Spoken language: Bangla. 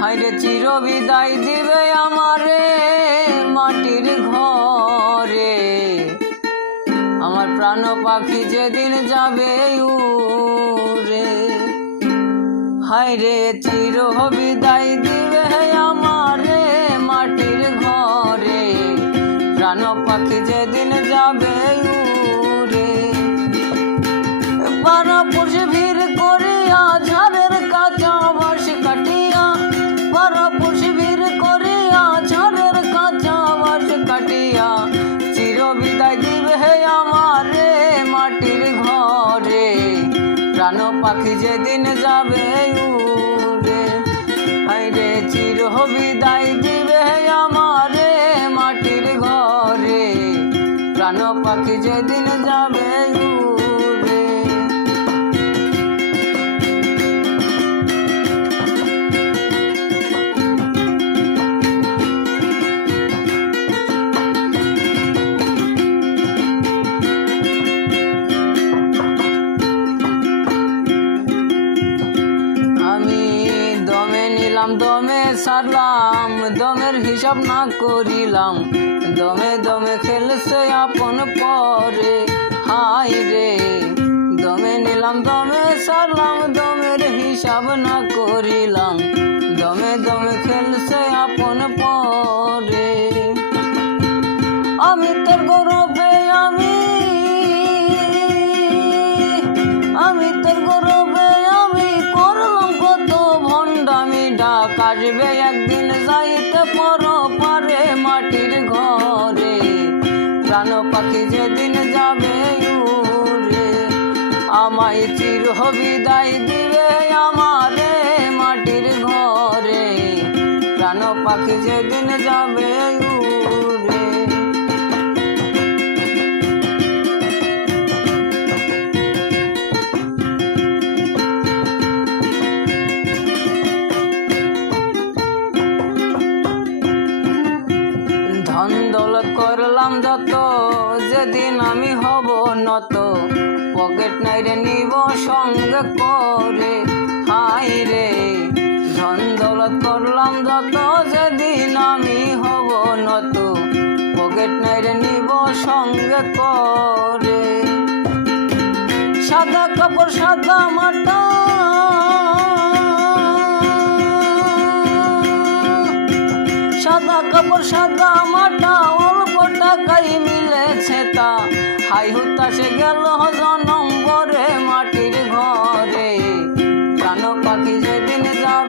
হায়রে চির বিদায় দিবে আমারে মাটির ঘরে, আমার প্রাণ পাখি যেদিন যাবে উড়ে। হায়রে চির বিদায় দিবে আমারে মাটির ঘরে, প্রাণ পাখি যেদিন যাবে উড়ে। পাড়াপড়শি ভিড় করিয়া ঝাড়ের কাঁচা বাঁশ কাটিয়া, পাড়াপড়শি ভিড় করিয়া ঝাড়ের কাঁচা বাঁশ কাটিয়া, চির বিদায় দিবে আমারে মাটির ঘরে, প্রাণ পাখি যেদিন যাবে উড়ে। হায়রে চির বিদায় দিবে আমারে মাটির ঘরে, প্রাণ পাখি যেদিন যাবে উড়ে। দমে সারলাম, দমের হিসাব না করিলাম, দমে দমে খেলছে আপন পরে। হায়রে দমে নিলাম দমে সারলাম, দমের হিসাব না করিলাম, দমে দমে খেলছে আপন পরে। আমি তোর গৌরবে আমি তোর গৌরবে আমি করলাম কত ভণ্ডামি, ডাক আসবে একদিন যাইতে পারে মাটির ঘরে, প্রাণ পাখি যেদিন যাবে উড়ে। আমায় চির বিদায় দিবে আমারে মাটির ঘরে, প্রাণ পাখি যেদিন যাবে উড়ে। ধন দৌলত করলাম যত, যেদিন আমি হব নত, পকেট নাই রে নিব সঙ্গে করে। হায়রে ধন দৌলত করলাম যত, যেদিন আমি হব নত, পকেট নাই রে নিব সঙ্গে করে। সাদা কাপড় সাদা মাটা, সাদা কাপড় সাদা মাটা, অল্প টাকাই মিলেছে তা, হাই হুতাশে গেল